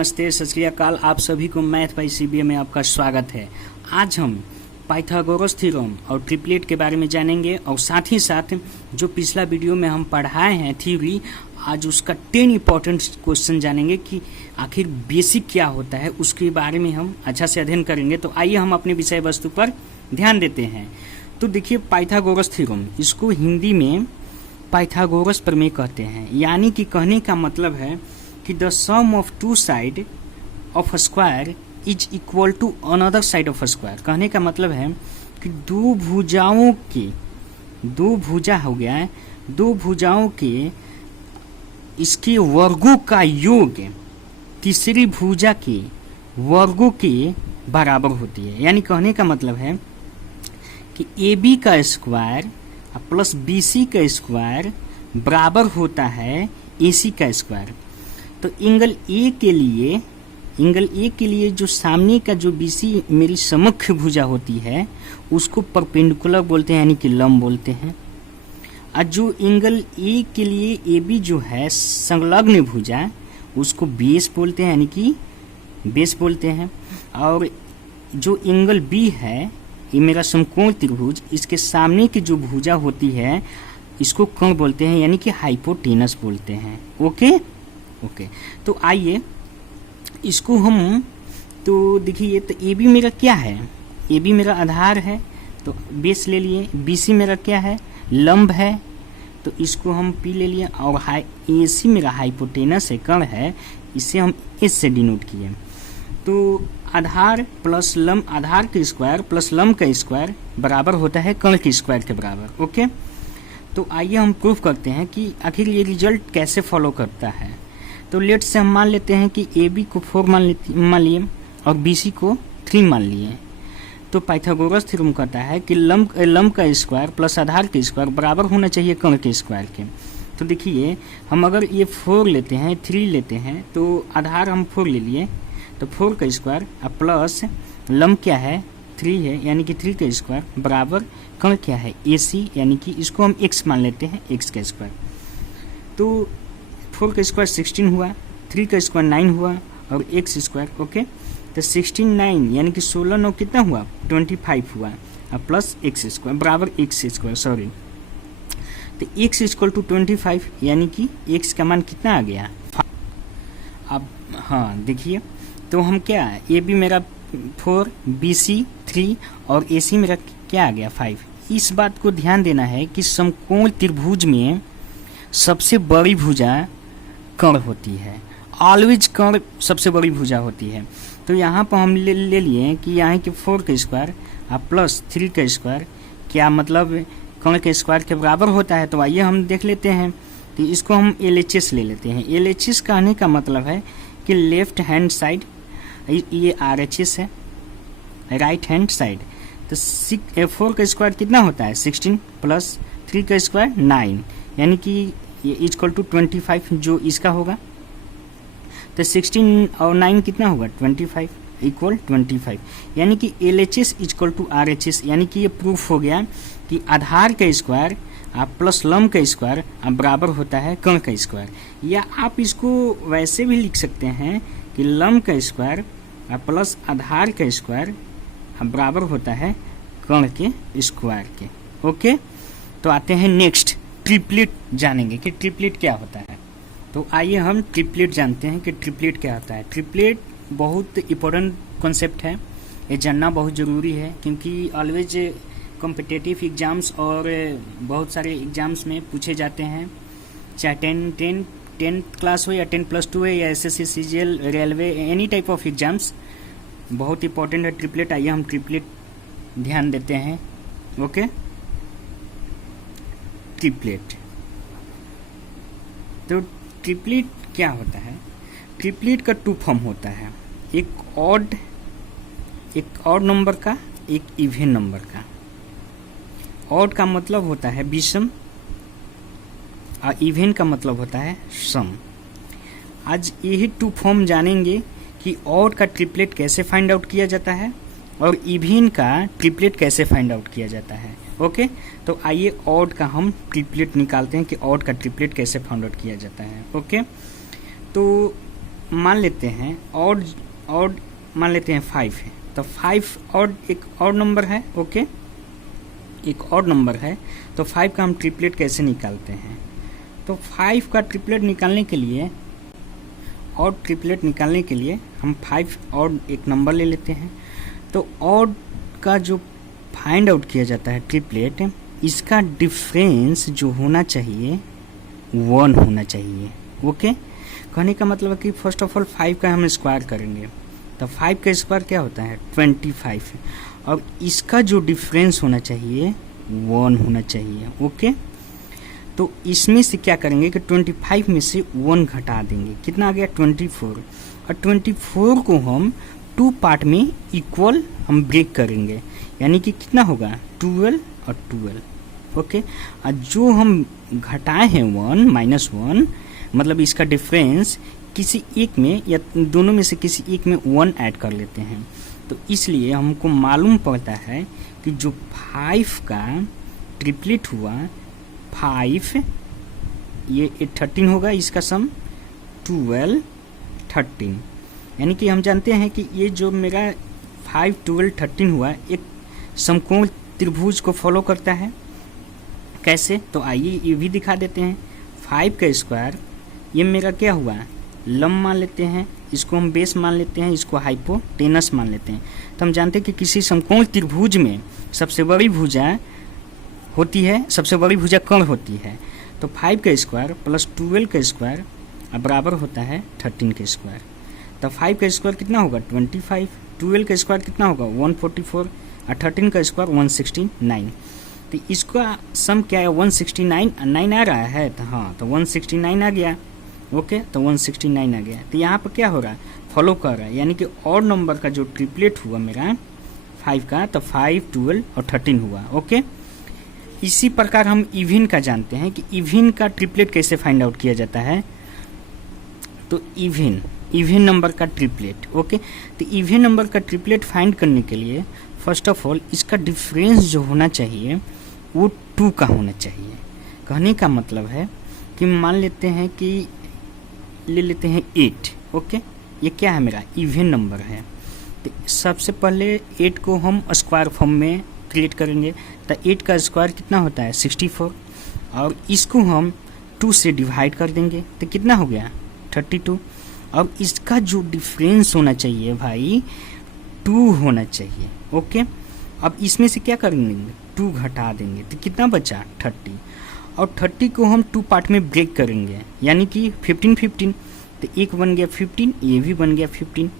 नमस्ते, सत श्री अकाल। आप सभी को मैथ बाय सीबीए में आपका स्वागत है। आज हम पाइथागोरस थ्योरम और ट्रिपलेट के बारे में जानेंगे और साथ ही साथ जो पिछला वीडियो में हम पढ़ाए हैं थ्योरी, आज उसका 10 इंपॉर्टेंट क्वेश्चन जानेंगे कि आखिर बेसिक क्या होता है, उसके बारे में हम अच्छा से अध्ययन करेंगे। तो आइए हम अपने विषय वस्तु पर ध्यान देते हैं। तो देखिए, पाइथागोरस थ्योरम, इसको हिंदी में पाइथागोरस प्रमेय कहते हैं। यानी कि कहने का मतलब है कि the sum of two side of a square is equal to another side of a square. कहने का मतलब है कि दो भुजाओं के इसके वर्गों का योग तीसरी भुजा के वर्गों के बराबर होती है। यानी कहने का मतलब है कि ए बी का स्क्वायर प्लस बी सी का स्क्वायर बराबर होता है ए सी का स्क्वायर। तो एंगल ए के लिए जो सामने का जो बी सी मेरी समक्ष भुजा होती है उसको परपेंडिकुलर बोलते हैं, यानी कि लंब बोलते हैं। और जो एंगल ए के लिए ए बी जो है संलग्न भुजा, उसको बेस बोलते हैं, यानी कि बेस बोलते हैं। और जो एंगल बी है, ये मेरा समकोण त्रिभुज, इसके सामने की जो भुजा होती है इसको कर्ण बोलते हैं, यानी कि हाइपोटेनस बोलते हैं। ओके। तो आइए इसको हम, तो देखिए, तो ए बी मेरा क्या है, ए बी मेरा आधार है तो बेस ले लिए। बी सी मेरा क्या है, लंब है, तो इसको हम पी ले लिए। और ए सी मेरा हाइपोटेनस है, कर्ण है, इसे हम एस से डिनोट किए। तो आधार प्लस लंब, आधार के स्क्वायर प्लस लंब का स्क्वायर बराबर होता है कर्ण के स्क्वायर के बराबर। ओके। तो आइए हम प्रूफ करते हैं कि आखिर ये रिजल्ट कैसे फॉलो करता है। तो लेट से हम मान लेते हैं कि ए बी को 4 मान लिए और बी सी को 3 मान लिए। तो पाइथागोरस थ्योरम कहता है कि लंब का स्क्वायर प्लस आधार के स्क्वायर बराबर होना चाहिए कर्ण के स्क्वायर के। तो देखिए, हम अगर ये 4 लेते हैं, 3 लेते हैं, तो आधार हम 4 ले लिए, तो 4 का स्क्वायर प्लस लंब क्या है 3 है, यानी कि 3 का स्क्वायर बराबर कर्ण क्या है ए सी, यानी कि इसको हम x मान लेते हैं, x का स्क्वायर। तो 4 का स्क्वायर 16 हुआ, 3 का स्क्वायर 9 हुआ और x स्क्वायर। ओके। तो 16 9 यानी कि 16 9 कितना हुआ 25 हुआ, और प्लस x स्क्वायर बराबर x स्क्वायर, सॉरी। तो x इक्वल टू 25, यानी कि x का मान कितना आ गया। अब हाँ देखिए, तो हम क्या, ए बी मेरा 4, बी सी 3 और ए सी मेरा क्या आ गया 5। इस बात को ध्यान देना है कि समकोण त्रिभुज में सबसे बड़ी भुजा कर्ण होती है। ऑलवेज कर्ण सबसे बड़ी भुजा होती है। तो यहाँ पर हम ले लिए कि यहाँ के 4 का स्क्वायर प्लस 3 का स्क्वायर क्या मतलब कर्ण के स्क्वायर के बराबर होता है। तो आइए हम देख लेते हैं। तो इसको हम LHS ले लेते हैं। LHS कहने का मतलब है कि लेफ्ट हैंड साइड, ये RHS है, राइट हैंड साइड। तो 4 का स्क्वायर कितना होता है 16 प्लस 3 का स्क्वायर 9, यानी कि ये इक्वल टू 25 जो इसका होगा। तो 16 और 9 कितना होगा 25 इक्वल 25, यानी कि LHS इक्वल टू RHS। यानी कि ये प्रूफ हो गया कि आधार का स्क्वायर प्लस लंब का स्क्वायर बराबर होता है कर्ण का स्क्वायर। या आप इसको वैसे भी लिख सकते हैं कि लंब का स्क्वायर प्लस आधार का स्क्वायर बराबर होता है कर्ण के स्क्वायर के। ओके। तो आते हैं नेक्स्ट, ट्रिपलेट जानेंगे कि ट्रिपलेट क्या होता है। तो आइए हम ट्रिपलेट जानते हैं कि ट्रिपलेट क्या होता है। ट्रिपलेट बहुत इम्पोर्टेंट कॉन्सेप्ट है, ये जानना बहुत ज़रूरी है, क्योंकि ऑलवेज कॉम्पिटिटिव एग्जाम्स और बहुत सारे एग्जाम्स में पूछे जाते हैं, चाहे 10 क्लास हो या 10+2 हो या SSC CGL railway, any type of exams बहुत इंपॉर्टेंट है ट्रिपलेट। आइए हम ट्रिपलेट ध्यान देते हैं। ओके। ट्रिपलेट, तो ट्रिपलेट क्या होता है। ट्रिपलेट का 2 फॉर्म होता है, एक ऑड नंबर का, एक इवन नंबर का। ऑड का मतलब होता है विषम और इवन का मतलब होता है सम। आज यही 2 फॉर्म जानेंगे कि ऑड का ट्रिपलेट कैसे फाइंड आउट किया जाता है और इवन का ट्रिपलेट कैसे फाइंड आउट किया जाता है। ओके। तो आइए ऑड का हम ट्रिपलेट निकालते हैं कि ऑड का ट्रिपलेट कैसे फाइंड आउट किया जाता है। ओके। तो मान लेते हैं ऑड मान लेते हैं 5 है, तो 5 ऑड एक ऑड नंबर है, ओके, एक ऑड नंबर है, तो 5 का हम ट्रिपलेट कैसे निकालते हैं? तो 5 का ट्रिपलेट निकालने के लिए, ऑड ट्रिपलेट निकालने के लिए हम 5 ऑड एक नंबर ले लेते हैं। तो ऑड का जो फाइंड आउट किया जाता है ट्रिपलेट, इसका डिफरेंस जो होना चाहिए 1 होना चाहिए, ओके। कहने का मतलब है कि फर्स्ट ऑफ ऑल 5 का हम स्क्वायर करेंगे, तो 5 का स्क्वायर क्या होता है 25, और इसका जो डिफरेंस होना चाहिए 1 होना चाहिए, ओके। तो इसमें से क्या करेंगे कि 25 में से 1 घटा देंगे, कितना आ गया 24, और 24 को हम 2 पार्ट में इक्वल हम ब्रेक करेंगे, यानी कि कितना होगा 12 और 12, ओके। और जो हम घटाए हैं 1 -1, मतलब इसका डिफरेंस किसी एक में या दोनों में से किसी एक में 1 ऐड कर लेते हैं। तो इसलिए हमको मालूम पड़ता है कि जो 5 का ट्रिपलेट हुआ 5, ये 13 होगा, इसका सम 12 13, यानी कि हम जानते हैं कि ये जो मेरा 5 12 13 हुआ एक समकोण त्रिभुज को फॉलो करता है। कैसे? तो आइए ये भी दिखा देते हैं। 5 का स्क्वायर ये मेरा क्या हुआ, लंब मान लेते हैं, इसको हम बेस मान लेते हैं, इसको हाइपोटेनस मान लेते हैं। तो हम जानते हैं कि किसी समकोण त्रिभुज में सबसे बड़ी भुजा होती है, सबसे बड़ी भुजा कर्ण होती है। तो 5 का स्क्वायर प्लस 12 का स्क्वायर बराबर होता है 13 का स्क्वायर। तो 5 का स्क्वायर कितना होगा 25, 12 का स्क्वायर कितना होगा 144 और 13 का स्क्वायर 169। तो इसका सम क्या है 169, 9 आ रहा है, तो हाँ, तो 169 आ गया, ओके। तो 169 आ गया। तो यहाँ पर क्या हो रहा है, फॉलो कर रहा है, यानी कि ऑड नंबर का जो ट्रिपलेट हुआ मेरा 5 का, तो 5 12 और 13 हुआ, ओके। इसी प्रकार हम इवन का जानते हैं कि इवन का ट्रिपलेट कैसे फाइंड आउट किया जाता है। तो इवन नंबर का ट्रिपलेट, ओके। तो इवन नंबर का ट्रिपलेट फाइंड करने के लिए फर्स्ट ऑफ ऑल इसका डिफरेंस जो होना चाहिए वो 2 का होना चाहिए। कहने का मतलब है कि मान लेते हैं कि ले लेते हैं 8, ओके। ये क्या है मेरा इवन नंबर है। तो सबसे पहले 8 को हम स्क्वायर फॉर्म में क्रिएट करेंगे। तो 8 का स्क्वायर कितना होता है 64, और इसको हम 2 से डिवाइड कर देंगे, तो कितना हो गया 32। अब इसका जो डिफरेंस होना चाहिए भाई 2 होना चाहिए, ओके। अब इसमें से क्या करेंगे 2 घटा देंगे, तो कितना बचा 30, और 30 को हम 2 पार्ट में ब्रेक करेंगे, यानी कि 15 15। तो एक बन गया 15, ये भी बन गया 15,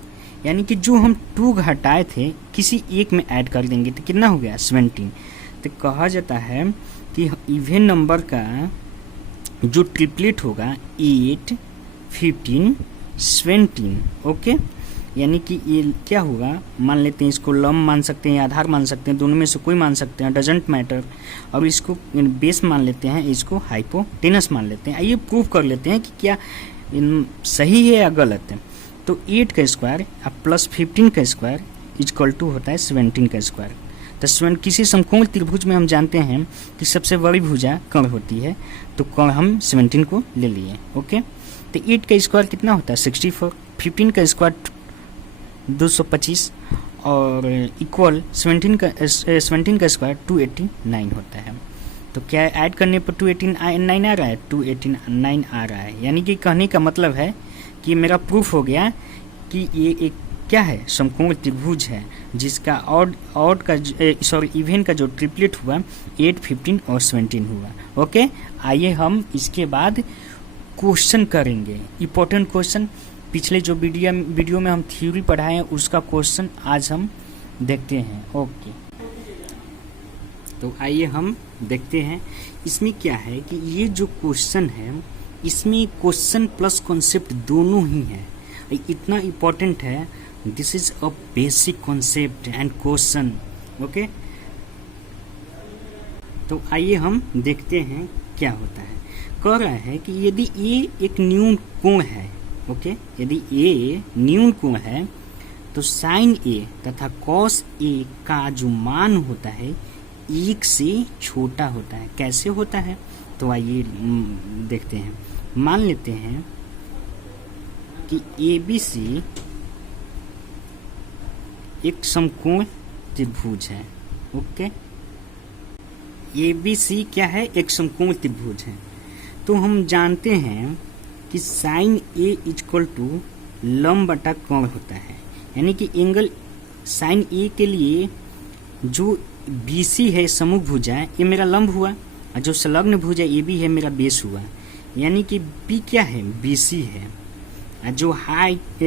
यानी कि जो हम 2 घटाए थे किसी एक में ऐड कर देंगे, तो कितना हो गया 17। तो कहा जाता है कि इवन नंबर का जो ट्रिपलेट होगा 8 15 17, ओके। यानी कि ये क्या होगा, मान लेते हैं इसको लंब मान सकते हैं, आधार मान सकते हैं, दोनों में से कोई मान सकते हैं, डजेंट मैटर। और इसको बेस मान लेते हैं, इसको हाइपोटेनस मान लेते हैं। आइए प्रूव कर लेते हैं कि क्या सही है या गलत है। तो 8 का स्क्वायर प्लस 15 का स्क्वायर इक्वल टू होता है 17 का स्क्वायर। तो किसी समकोण त्रिभुज में हम जानते हैं कि सबसे बड़ी भुजा कर्ण होती है, तो कर्ण हम 17 को ले लिए, ओके। तो 8 का स्क्वायर कितना होता है 64, 15 का स्क्वायर 225 और इक्वल 17 का स्क्वायर 289 होता है। तो क्या ऐड करने पर 289 आ रहा है, 289 आ रहा है। यानी कि कहने का मतलब है कि मेरा प्रूफ हो गया कि ये एक क्या है समकोण त्रिभुज है जिसका ऑड का इवन का जो ट्रिपलेट हुआ 8 15 और 17 हुआ, ओके। आइए हम इसके बाद क्वेश्चन करेंगे, इम्पोर्टेंट क्वेश्चन। पिछले जो वीडियो में हम थ्योरी पढ़ाए हैं उसका क्वेश्चन आज हम देखते हैं, ओके। तो आइए हम देखते हैं इसमें क्या है कि ये जो क्वेश्चन है इसमें क्वेश्चन प्लस कॉन्सेप्ट दोनों ही है, इतना इम्पोर्टेंट है। This is a basic concept and question, okay. तो आइए हम देखते हैं क्या होता है। कह रहा है कि यदि ये एक न्यून कोण है, ओके, यदि ये न्यून कोण है तो साइन ए तथा कॉस ए का जो मान होता है 1 से छोटा होता है। कैसे होता है तो आइए देखते हैं। मान लेते हैं कि ABC एक समकोण त्रिभुज है। ओके, ABC क्या है? एक समकोण त्रिभुज है। तो हम जानते हैं कि साइन A इक्वल टू लंब बटा कोण होता है, यानी कि एंगल साइन A के लिए जो BC है समूह भुजा, ये मेरा लंब हुआ, और जो संलग्न भुजा AB है मेरा बेस हुआ, यानी कि B क्या है? BC है। और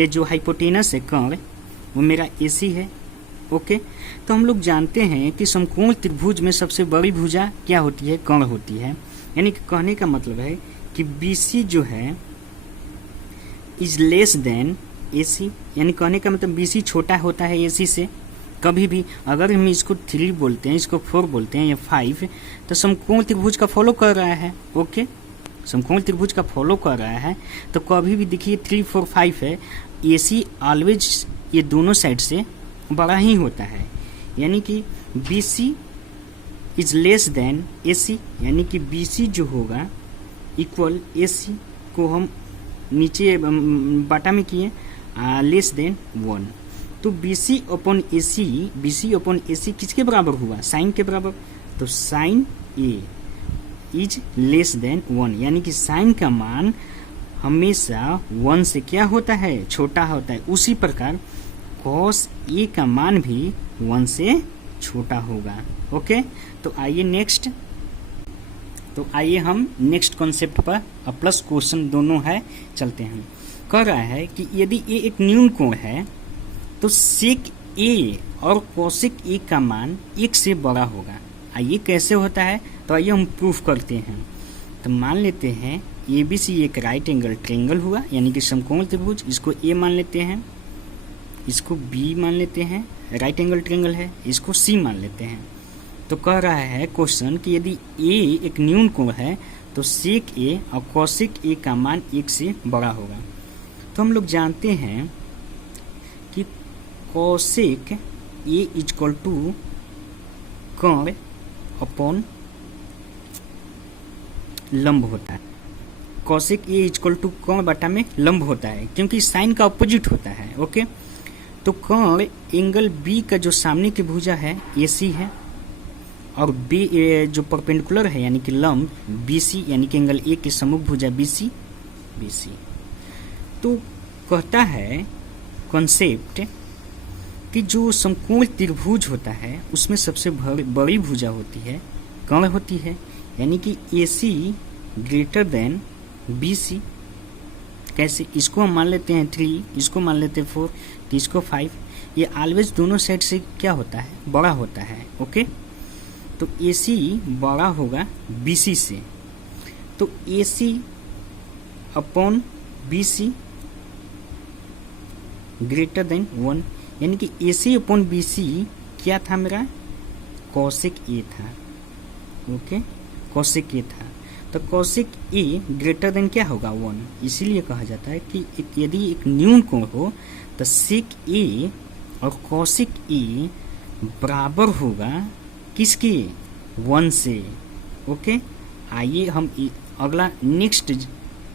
जो हाइपोटेनस है कोण, वो मेरा AC है। ओके, तो हम लोग जानते हैं कि समकोण त्रिभुज में सबसे बड़ी भुजा क्या होती है? कोण होती है। यानी कि कहने का मतलब है कि BC जो है इज लेस देन AC, यानी कहने का मतलब BC छोटा होता है AC से। कभी भी अगर हम इसको 3 बोलते हैं, इसको 4 बोलते हैं या 5, तो समकोण त्रिभुज का फॉलो कर रहा है। ओके, समकोण त्रिभुज का फॉलो कर रहा है। तो कभी भी देखिए 3, 4, 5 है, AC ऑलवेज ये दोनों साइड से बड़ा ही होता है, यानी कि BC is less then AC, यानी कि BC जो होगा इक्वल AC को हम नीचे बाटा में किए लेस देन 1। तो BC अपॉन AC किसके बराबर हुआ? साइन के बराबर। तो sine A is less than 1, यानी कि साइन का मान हमेशा 1 से क्या होता है? छोटा होता है। उसी प्रकार कॉस A का मान भी 1 से छोटा होगा। ओके, तो आइए हम नेक्स्ट कॉन्सेप्ट पर प्लस क्वेश्चन दोनों है चलते हैं। कह रहा है कि यदि A एक न्यून कोण है तो सेक A और कोसेक A का मान 1 से बड़ा होगा। आइए कैसे होता है, तो आइए हम प्रूफ करते हैं। तो मान लेते हैं ABC एक राइट एंगल ट्रायंगल हुआ, यानी कि समकोण त्रिभुज। इसको A मान लेते हैं, इसको B मान लेते हैं, राइट एंगल ट्रायंगल है, इसको C मान लेते हैं। तो कह रहा है क्वेश्चन कि यदि A एक न्यून कोण है तो सेक A और कोसेक A का मान 1 से बड़ा होगा। तो हम लोग जानते हैं कि कोसेक A इक्वल टू कोण अपॉन लंब होता है। कोसेक A इक्वल टू कोण बटा में लंब होता है, क्योंकि साइन का अपोजिट होता है। ओके, तो कोण एंगल B का जो सामने की भुजा है AC है, और B जो परपेंडिकुलर है यानी कि लंब BC, यानी कि एंगल A के सम्मुख भुजा BC। तो कहता है कॉन्सेप्ट कि जो समकोण त्रिभुज होता है उसमें सबसे बड़ी भुजा होती है, कोण होती है, यानी कि AC ग्रेटर देन BC। कैसे? इसको हम मान लेते हैं 3, इसको मान लेते हैं 4, तो इसको 5। ये ऑलवेज दोनों साइड से क्या होता है? बड़ा होता है। ओके, तो AC बड़ा होगा BC से। तो AC upon BC greater than 1, यानी कि AC अपॉन BC क्या था मेरा? कोसेक A था। ओके, कोसेक A था। तो कोसेक A ग्रेटर देन क्या होगा? 1। इसीलिए कहा जाता है कि यदि एक न्यून कोण हो तो सेक A और कोसेक A बराबर होगा किसके? 1 से। ओके, आइए हम अगला नेक्स्ट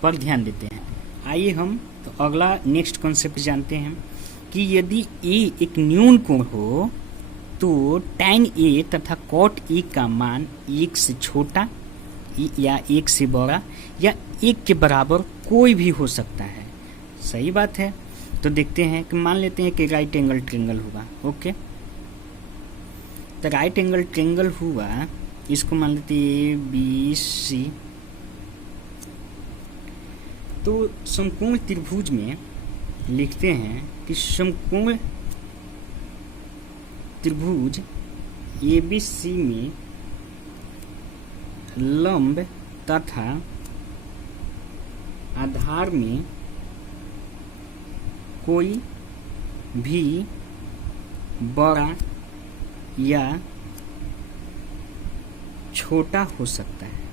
पर ध्यान देते हैं। आइए हम तो अगला नेक्स्ट कॉन्सेप्ट जानते हैं कि यदि A एक न्यून कोण हो तो tan A तथा cot A का मान 1 से छोटा या 1 से बड़ा या 1 के बराबर कोई भी हो सकता है। सही बात है। तो देखते हैं कि मान लेते हैं कि राइट एंगल ट्रायंगल हुआ। ओके, तो राइट एंगल ट्रायंगल हुआ, इसको मान लेते हैं ABC। तो समकोण त्रिभुज में लिखते हैं कि समकोण त्रिभुज ABC में लंब तथा आधार में कोई भी बड़ा या छोटा हो सकता है।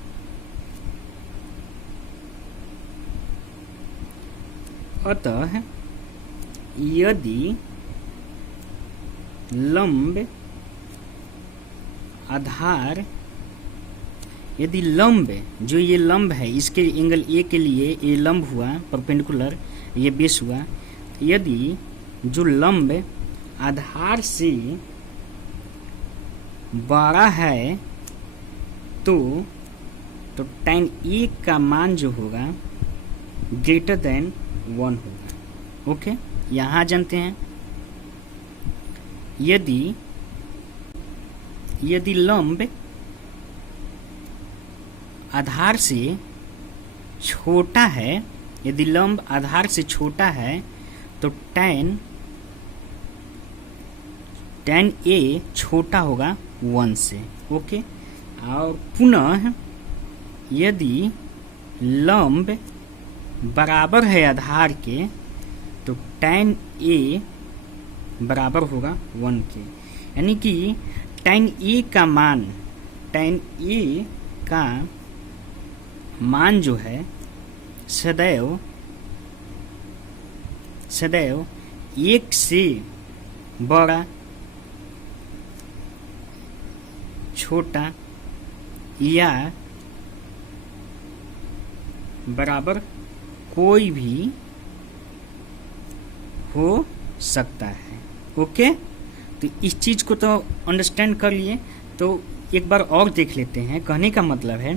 अतः यदि लंब आधार, जो ये लंब है इसके एंगल A के लिए ये लंब हुआ परपेंडिकुलर, ये बेस हुआ। यदि जो लंब आधार से बड़ा है तो tan a का मान जो होगा ग्रेटर देन 1 होगा। ओके, यहाँ जानते हैं यदि लंब आधार से छोटा है, यदि लंब आधार से छोटा है तो tan a छोटा होगा 1 से। ओके, और पुनः यदि लंब बराबर है आधार के तो tan a बराबर होगा 1 के, यानी कि tan a का मान जो है सदैव 1 से बड़ा, छोटा या बराबर कोई भी हो सकता है। ओके, तो इस चीज को तो अंडरस्टैंड कर लिए। तो एक बार और देख लेते हैं। कहने का मतलब है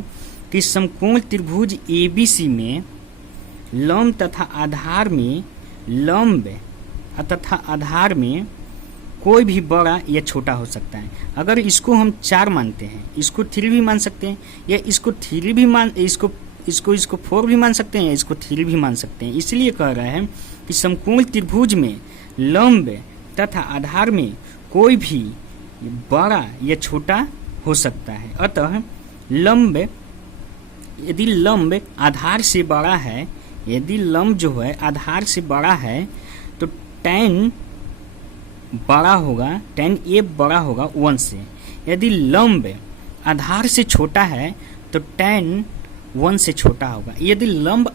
कि समकोण त्रिभुज ABC में लंब तथा आधार में कोई भी बड़ा या छोटा हो सकता है। अगर इसको हम 4 मानते हैं, इसको 3 भी मान सकते हैं, या इसको 3 भी मान इसको 4 भी मान सकते हैं, या इसको 3 भी मान सकते हैं। इसलिए कह रहे हैं कि समकोण त्रिभुज में लंब तथा आधार में कोई भी बड़ा या छोटा हो सकता है। अतः यदि लंब आधार से बड़ा है, यदि लंब जो है आधार से बड़ा है तो tan a बड़ा होगा 1 से। यदि लंब आधार से छोटा है तो tan 1 से छोटा होगा। यदि लंब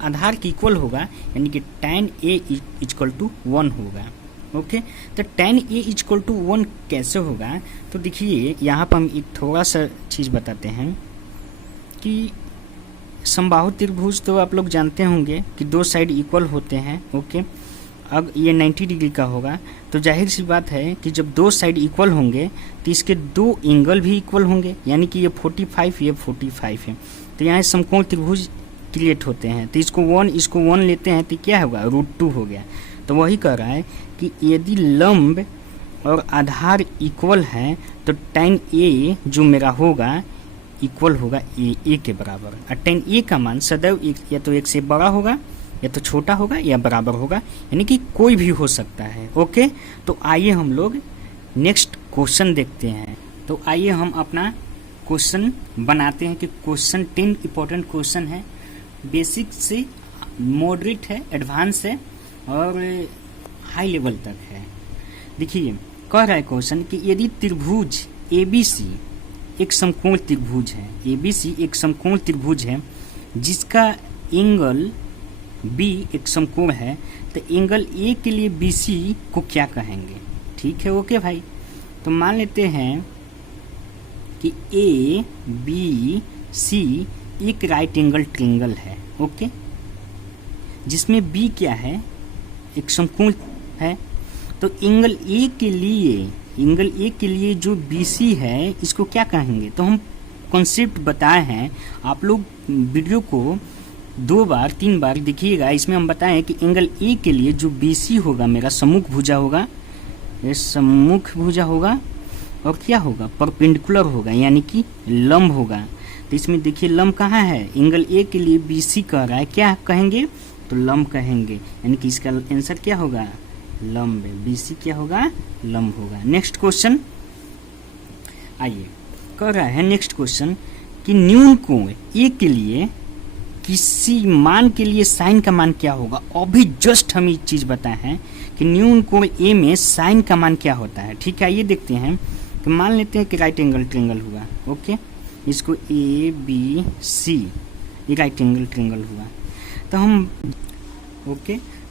आधार के इक्वल होगा, यानी कि tan a इक्वल टू 1 होगा। ओके, तो tan a इक्वल टू 1 कैसे होगा? तो देखिए यहाँ पर हम एक थोड़ा सा चीज़ बताते हैं कि समबाहु त्रिभुज तो आप लोग जानते होंगे कि 2 साइड इक्वल होते हैं। ओके, अब ये 90 डिग्री का होगा, तो जाहिर सी बात है कि जब 2 साइड इक्वल होंगे तो इसके 2 एंगल भी इक्वल होंगे, यानी कि ये 45, ये 45 है। तो यहाँ समकोण त्रिभुज क्रिएट होते हैं। तो इसको 1 लेते हैं तो क्या होगा? √2 हो गया। तो वही कह रहा है कि यदि लंब और आधार इक्वल है तो tan a जो मेरा होगा इक्वल होगा a के बराबर। और tan a का मान सदैव या तो 1 से बड़ा होगा, या तो छोटा होगा, या बराबर होगा, यानी कि कोई भी हो सकता है। ओके, तो आइए हम लोग नेक्स्ट क्वेश्चन देखते हैं। तो आइए हम अपना क्वेश्चन बनाते हैं कि क्वेश्चन 10 इंपॉर्टेंट क्वेश्चन है, बेसिक से मॉडरेट है, एडवांस है और हाई लेवल तक है। देखिए कह रहा है क्वेश्चन कि यदि त्रिभुज ABC एक समकोण त्रिभुज है, ABC एक समकोण त्रिभुज है जिसका एंगल B एक समकोण है, तो एंगल A के लिए BC को क्या कहेंगे? ठीक है, ओके भाई। तो मान लेते हैं कि ABC एक राइट एंगल ट्रायंगल है। ओके, जिसमें B क्या है? एक समकोण है। तो एंगल A के लिए जो BC है इसको क्या कहेंगे? तो हम कॉन्सेप्ट बताए हैं, आप लोग वीडियो को 2 बार 3 बार देखिएगा। इसमें हम बताएं कि एंगल A के लिए जो BC होगा मेरा सम्मुख भुजा होगा, ये सम्मुख भुजा होगा और क्या होगा? परपेंडिकुलर होगा, यानी कि लंब होगा। तो इसमें देखिए लंब कहाँ है? एंगल A के लिए BC कह रहा है, क्या कहेंगे? तो लंब कहेंगे, यानी कि इसका आंसर क्या होगा? लंब। BC क्या होगा? लंब होगा। नेक्स्ट क्वेश्चन आइए, कह रहा है नेक्स्ट क्वेश्चन कि न्यून कोण A के लिए किसी मान के लिए साइन का मान क्या होगा? अभी जस्ट हम ये चीज बताए हैं कि न्यून कोण A में साइन का मान क्या होता है। ठीक है, ये देखते हैं कि मान लेते हैं कि राइट एंगल ट्रायंगल हुआ। ओके, इसको ABC ये राइट एंगल ट्रायंगल हुआ।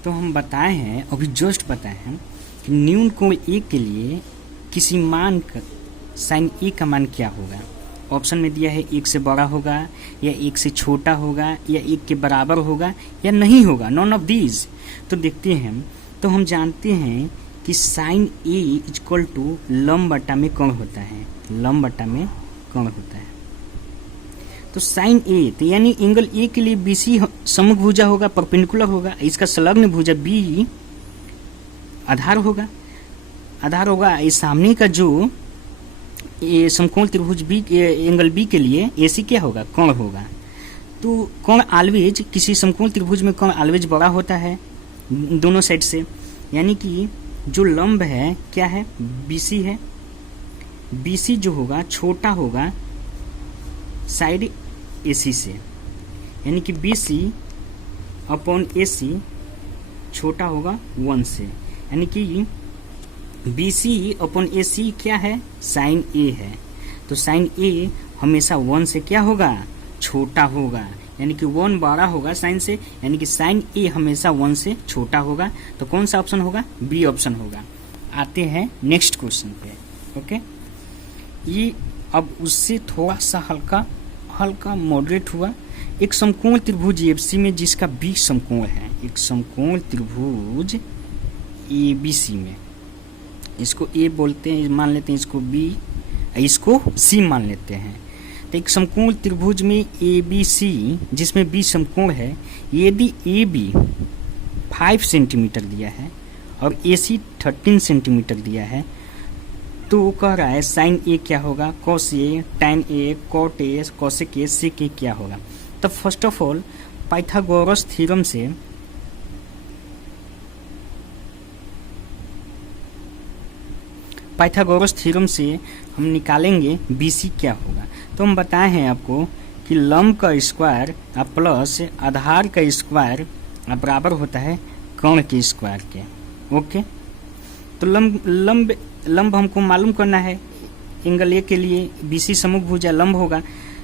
तो हम बताए हैं, अभी जस्ट बताए हैं कि न्यून कोण A के लिए किसी मान का साइन A का मान क्या होगा। ऑप्शन में दिया है 1 से बड़ा होगा या 1 से छोटा होगा या 1 के बराबर होगा या नहीं होगा, नॉन ऑफ दीज। तो देखते हैं हम, तो हम जानते हैं कि साइन ए इक्वल टू लंब बटा में कर्ण होता है, लंब बटा में कर्ण होता है। तो साइन ए, तो यानी एंगल ए के लिए बीसी सम्मुख भुजा होगा, परपेंडिकुलर होगा, इसका संलग्न भुजा बी आधार होगा, आधार होगा। इस सामने का जो ये समकोण त्रिभुज बी, एंगल बी के लिए एसी क्या होगा, कोण होगा। तो कोण ऑलवेज, किसी समकोण त्रिभुज में कोण ऑलवेज बड़ा होता है दोनों साइड से, यानी कि जो लंब है क्या है, बीसी है, बीसी जो होगा छोटा होगा साइड एसी से, यानी कि बीसी अपॉन एसी छोटा होगा 1 से, यानी कि BC अपॉन AC क्या है, साइन ए है। तो साइन ए हमेशा 1 से क्या होगा, छोटा होगा, यानी कि 1 बड़ा होगा साइन से, यानी कि साइन ए हमेशा 1 से छोटा होगा। तो कौन सा ऑप्शन होगा, बी ऑप्शन होगा। आते हैं नेक्स्ट क्वेश्चन पे। ओके, ये अब उससे थोड़ा सा हल्का हल्का मॉडरेट हुआ। एक समकोण त्रिभुज एफसी में जिसका बी समकोण है, एक समकोण त्रिभुज ABC में, इसको ए बोलते हैं, मान लेते हैं, इसको बी, इसको सी मान लेते हैं। तो एक समकोण त्रिभुज में ABC जिसमें बी समकोण है, यदि AB 5 सेंटीमीटर दिया है और AC 13 सेंटीमीटर दिया है, तो कह रहा है साइन ए क्या होगा, cos A, tan A, cot A, cosec A, sec A क्या होगा। तो first of all Pythagoras theorem से हम निकालेंगे BC क्या होगा। तो हम बताए हैं आपको कि लंब का स्क्वायर प्लस आधार का स्क्वायर बराबर होता है कर्ण के स्क्वायर के। ओके, तो लंब हमको मालूम करना है, एंगल ए के लिए BC सम्मुख भुजा लंब होगा।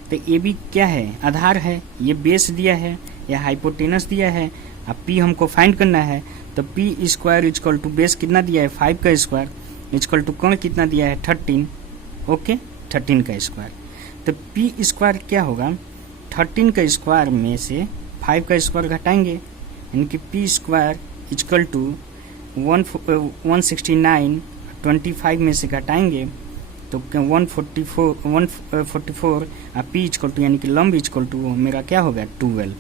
तो AB क्या है, आधार है, ये बेस दिया है या हाइपोटेनस दिया है, अब P हमको फाइंड करना है। तो P square equal to base कितना दिया है, 5 का स्क्वायर, इक्वल टू कर्ण कितना दिया है, 13। ओके, 13 का स्क्वायर। तो P स्क्वायर क्या होगा, 13 का स्क्वायर में से 5 का स्क्वायर घटाएंगे, यानी कि P स्क्वायर इक्वल टू 169, 25 में से घटाएंगे तो 144 P इक्वल टू, यानी कि लंब इक्वल टू मेरा क्या होगा, 12,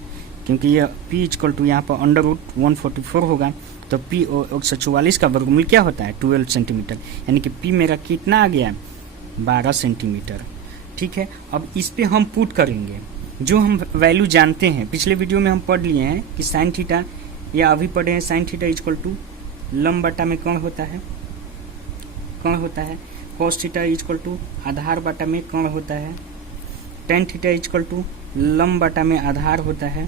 क्योंकि ये P इक्वल टू यहाँ पर अंडर रूट 144 होगा। तो P 144 का वर्गमूल क्या होता है, 12 सेंटीमीटर, यानी कि P मेरा कितना आ गया, 12 सेंटीमीटर। ठीक है, अब इस पे हम पुट करेंगे जो हम वैल्यू जानते हैं। पिछले वीडियो में हम पढ़ लिए हैं कि साइन थीटा, या अभी पढ़े हैं साइन थीटा इक्वल टू लंब बटा में कर्ण होता है, कॉस थीटा इक्वल टू आधार बटा में कर्ण होता है, टेन थीटा इक्वल टू लंब बटा में आधार होता है,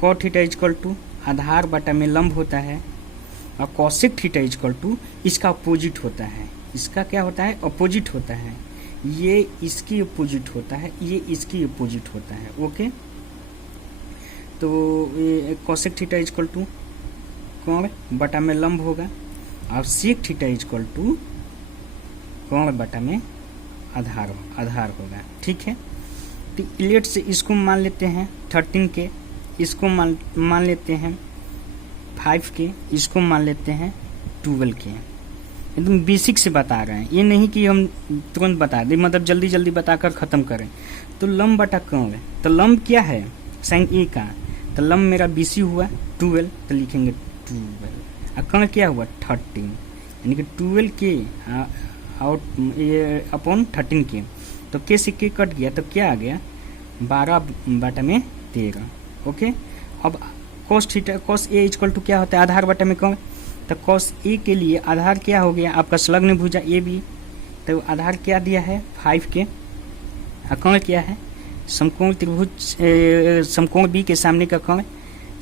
कॉट थीटा इक्वल टू आधार बटा में लंब होता है, और कॉसेक थीटा इक्वल टू इसका अपोजिट होता है। इसका क्या होता है, अपोजिट होता है, ये इसकी अपोजिट होता है, ये इसकी अपोजिट होता है। ओके, तो कॉसेक थीटा इक्वल टू कोण बटा में लंब होगा, और सेक थीटा इक्वल टू कोण बटा में आधार होगा। ठीक है, तो लेट से इसको मान लेते हैं 13 के, इसको मान लेते हैं 5 के, इसको मान लेते हैं 12 के। एकदम बेसिक से बता रहे हैं, ये नहीं कि हम तुरंत बता दें, मतलब जल्दी जल्दी बताकर ख़त्म करें। तो लंब बटा कर्ण, तो लंब क्या है साइन ए का, तो लंब मेरा BC हुआ 12, तो लिखेंगे 12, और कर्ण क्या हुआ 13, यानी कि 12 के आउट ये अपॉन 13 के, तो के से के कट गया, तो क्या आ गया 12 बटा में 13। ओके, अब cos theta, cos A equal to क्या होता है, आधार बटा में कर्ण, तो कॉस ए के लिए आधार क्या हो गया आपका संलग्न भुजा AB, तो आधार क्या दिया है 5 के, और कर्ण क्या है समकोण त्रिभुज, समकोण B के सामने का कर्ण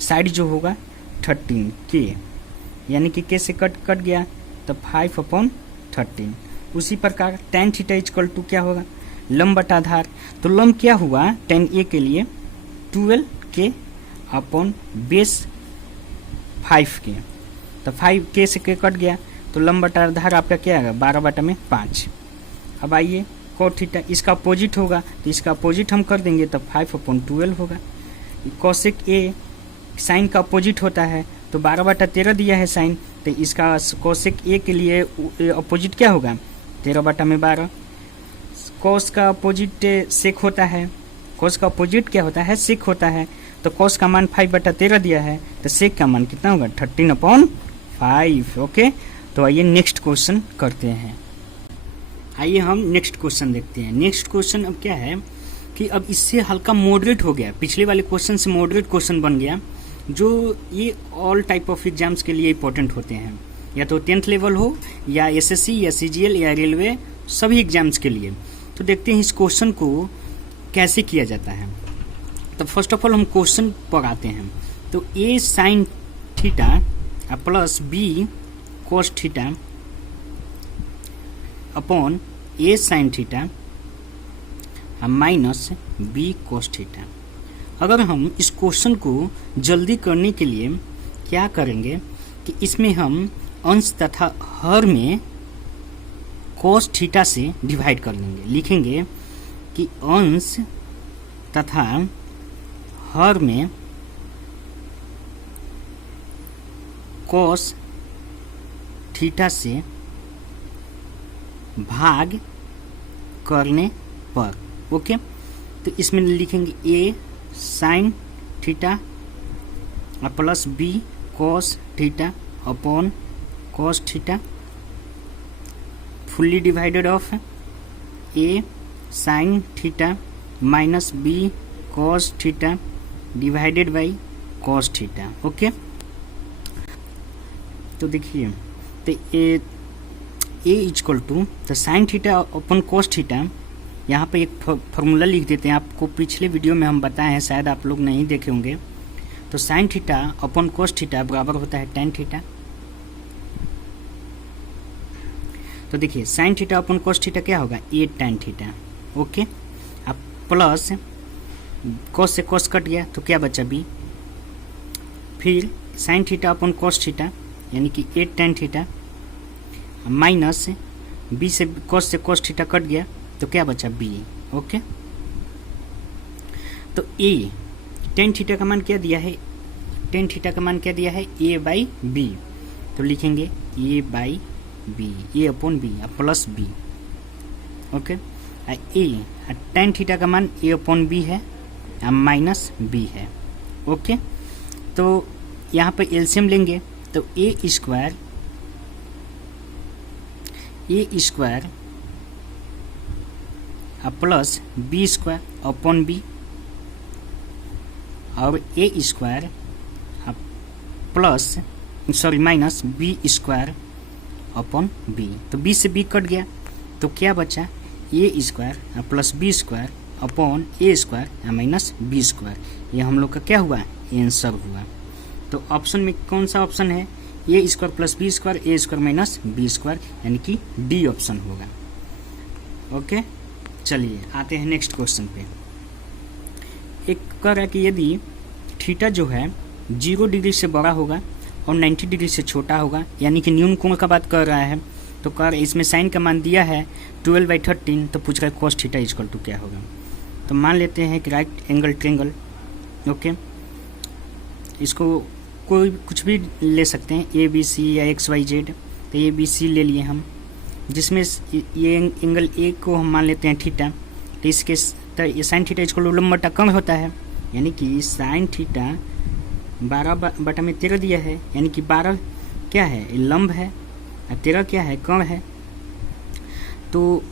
साइड जो होगा 13 के, यानी कि के से कट गया, तो 5 अपॉन 13। उसी प्रकार tan थीटा इक्वल टू क्या होगा, लंब बटा आधार, तो लंब क्या हुआ tan A के लिए 12 के अपॉन बेस 5 के, तो 5 के से के कट गया, तो लंब बटा आधार आपका क्या आएगा 12 बटा में 5। अब आइए cot थीटा इसका अपोजिट होगा, तो इसका अपोजिट हम कर देंगे, तब 5/12 होगा। कोसेक ए साइन का अपोजिट होता है, तो 12/13 दिया है साइन, तो इसका कोसेक ए के लिए अपोजिट क्या होगा, 13/12। कोस का अपोजिट सेक होता है, कोस का अपोजिट क्या होता है, सेक होता है, तो कोस का मान 5/13 दिया है, तो सेक का मान कितना होगा, 13/5। ओके, तो आइए नेक्स्ट क्वेश्चन करते हैं। आइए हम नेक्स्ट क्वेश्चन देखते हैं। नेक्स्ट क्वेश्चन अब क्या है कि अब इससे हल्का मॉडरेट हो गया, पिछले वाले क्वेश्चन से मॉडरेट क्वेश्चन बन गया, जो ये ऑल टाइप ऑफ एग्जाम्स के लिए इंपॉर्टेंट होते हैं, या तो 10th लेवल हो या एसएससी या सीजीएल या रेलवे, सभी एग्जाम्स के लिए। तो देखते हैं इस क्वेश्चन को कैसे किया जाता है। तो फर्स्ट ऑफ ऑल हम क्वेश्चन पर आते हैं। तो A sine theta plus B cos theta upon A sine theta minus B cos theta. अगर हम इस क्वेश्चन को जल्दी करने के लिए क्या करेंगे कि इसमें हम अंश तथा हर में कोस थीटा से डिवाइड कर लेंगे। लिखेंगे कि अंश तथा हर में कोस थीटा से भाग करने पर। ओके, तो इसमें लिखेंगे A sine theta plus B cos theta upon cos theta fully divided of A sine theta minus B cos theta divided by cos theta. Okay, तो देखिए, तो ए इक्वल टू तो sine theta upon cos theta, यहाँ पे एक formula लिख देते हैं, आपको पिछले वीडियो में हम बताए हैं, शायद आप लोग नहीं देखे होंगे। तो sine theta upon cos theta बराबर होता है टेन थीटा। तो देखिए sign theta upon cos theta क्या होगा, ए टेन थीटा। ओके, अब प्लस कोस से कोस कट गया तो क्या बचा बी, फिर sign theta upon cos theta यानी कि ए टेन थीटा माइनस बी से कोस थीटा कट गया तो क्या बचा बी। ओके, तो ए टेन थीटा का मान क्या दिया है, टेन थीटा का मान क्या दिया है, ए बाई बी। तो लिखेंगे A by B, A upon B plus B. Okay, A tan theta का मान ए अपॉन बी है माइनस बी है। ओके, तो यहाँ पे एलसीएम लेंगे तो A square plus B square upon B और A square plus minus B square upon B. तो बी से बी कट गया तो क्या बचा, A square plus B square upon A square minus B square. ये हम लोग का क्या हुआ, आंसर हुआ। तो ऑप्शन में कौन सा ऑप्शन है, ए स्क्वायर प्लस बी स्क्वायर ए स्क्वायर माइनस बी स्क्वायर, यानी कि डी ऑप्शन होगा। ओके, चलिए आते हैं नेक्स्ट क्वेश्चन पे। एक कह रहा है कि यदि थीटा जो है 0 डिग्री से बड़ा होगा और 90 डिग्री से छोटा होगा, यानी कि न्यून कोण का बात कर रहा है, तो कर इसमें साइन का मान दिया है 12/13, तो पूछ रहा है कोस थीटा इक्वल टू क्या होगा। तो मान लेते हैं कि राइट एंगल ट्रायंगल। ओके, इसको कोई कुछ भी ले सकते हैं, ए बी सी या एक्स वाई जेड। तो ए बी सी ले लिए हम, जिसमें ये एंगल ए को हम मान लेते हैं थीटा। तो इसके साइन थीटा इसको लंब बटा कम होता है, यानी कि साइन थीटा 12/13 दिया है, यानी कि 12 क्या है, लंब है, और 13 क्या है, कण है। तो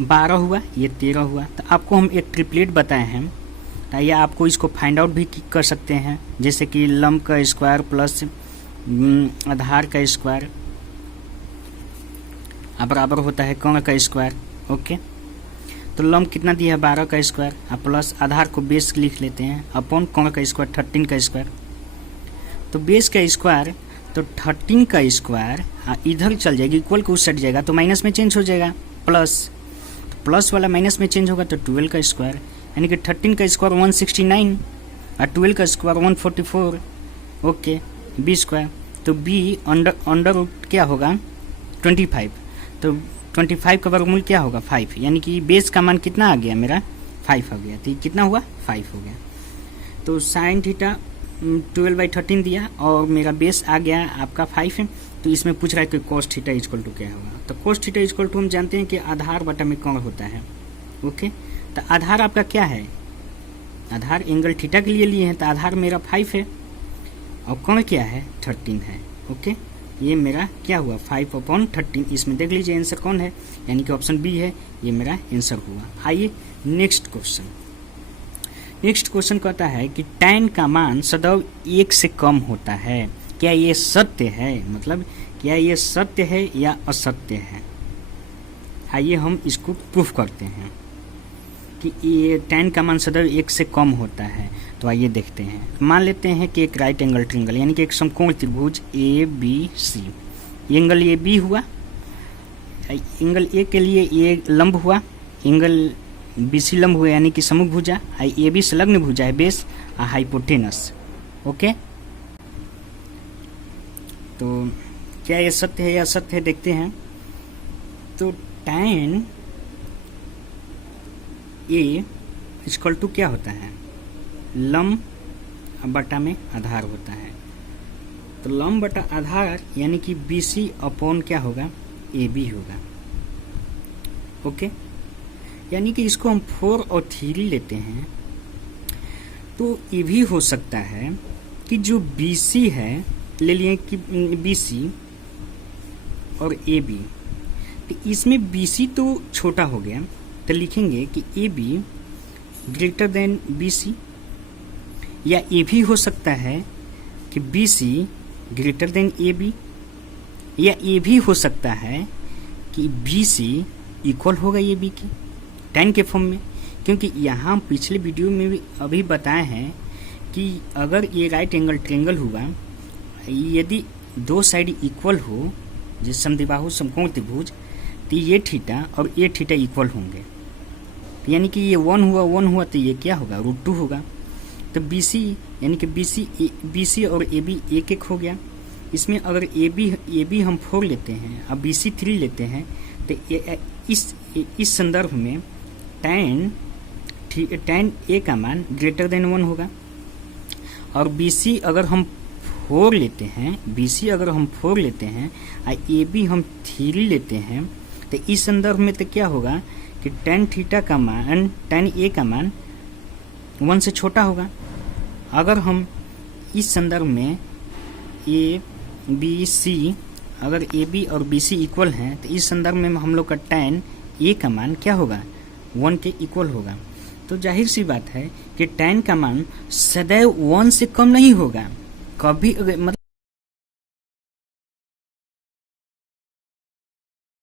12 हुआ, ये 13 हुआ। तो आपको हम एक ट्रिपलेट बताए हैं, या आपको इसको फाइंड आउट भी कर सकते हैं, जैसे कि लंब का स्क्वायर प्लस आधार का स्क्वायर बराबर होता है कर्ण का स्क्वायर। ओके, तो लंब कितना दिया है, 12 का स्क्वायर प्लस आधार को बेस लिख लेते हैं अपॉन कर्ण का स्क्वायर 13 का स्क्वायर। तो बेस का स्क्वायर तो 13 का स्क्वायर इधर चल जाएगी, इक्वल को उस साइड जाएगा तो माइनस में चेंज हो जाएगा, प्लस वाला माइनस में चेंज होगा तो 12 का स्क्वायर, यानी कि 13 का स्क्वायर 169 और 12 का स्क्वायर 144। ओके, बी स्क्वायर तो बी अंडर रूट क्या होगा 25, तो 25 का वर्गमूल क्या होगा 5, यानी कि बेस का मान कितना आ गया मेरा 5 आ गया, तो ये कितना हुआ 5 हो गया। तो साइन थीटा 12/13 दिया और मेरा बेस आ गया आपका 5 है। तो इसमें पूछ रहा है कि cos थीटा इक्वल टू क्या होगा, तो cos थीटा इक्वल टू हम जानते हैं कि आधार बटा में कोण होता है। ओके, तो आधार आपका क्या है, आधार एंगल थीटा के लिए लिए हैं, तो आधार मेरा 5 है और कोण क्या है 13 है। ओके, ये मेरा क्या हुआ 5/13, इसमें देख लीजिए आंसर कौन है, यानी कि ऑप्शन बी है, ये मेरा आंसर हुआ। आइए नेक्स्ट क्वेश्चन। नेक्स्ट क्वेश्चन कहता है कि tan का मान सदैव 1 से कम होता है, क्या ये सत्य है, मतलब क्या ये सत्य है या असत्य है। आइए हम इसको प्रूफ करते हैं कि ये tan का मान सदैव 1 से कम होता है। तो आइए देखते हैं। मान लेते हैं कि एक राइट एंगल ट्रायंगल यानी कि एक समकोण त्रिभुज ABC, एंगल ये बी हुआ, एंगल ए के लिए ये लंब हुआ, एंगल BC लंब हुआ यानी कि सममुख भुजा, AB संलग्न भुजा है बेस हाइपोटेनस। ओके, तो क्या ये सत्य है या असत्य है देखते हैं। तो tan A इक्वल टू क्या होता है, लंब बटा में आधार होता है। तो लंब बटा आधार यानी कि BC अपॉन क्या होगा AB होगा। ओके, यानी कि इसको हम 4 और 3 लेते हैं, तो ये भी हो सकता है कि जो BC है ले लिए कि BC और AB, तो इसमें BC तो छोटा हो गया, तो लिखेंगे कि AB ग्रेटर देन BC, या ये भी हो सकता है कि BC ग्रेटर देन AB, या ये भी हो सकता है कि BC इक्वल होगा AB के tan के फॉर्म में, क्योंकि यहाँ पिछले वीडियो में भी अभी बताए हैं कि अगर ये राइट एंगल ट्रायंगल हुआ, यदि दो साइड इक्वल हो, जैसे समद्विबाहु समकोण त्रिभुज, तो ये थीटा और ये थीटा इक्वल होंगे, यानी कि ये 1 हुआ तो ये क्या होगा √2 होगा। तो BC यानी कि BC और AB 1 हो गया। इसमें अगर AB हम 4 लेते हैं और BC 3 लेते हैं, तो इस संदर्भ में tan A का मान ग्रेटर देन 1 होगा, और BC अगर हम 4 लेते हैं और AB हम 3 लेते हैं, तो इस संदर्भ में तो क्या होगा कि tan A का मान 1 से छोटा होगा। अगर हम इस संदर्भ में ABC अगर AB और BC इक्वल हैं, तो इस संदर्भ में हम लोग का tan A का मान क्या होगा 1 के इक्वल होगा। तो जाहिर सी बात है कि tan का मान सदैव 1 से कम नहीं होगा, कभी मतलब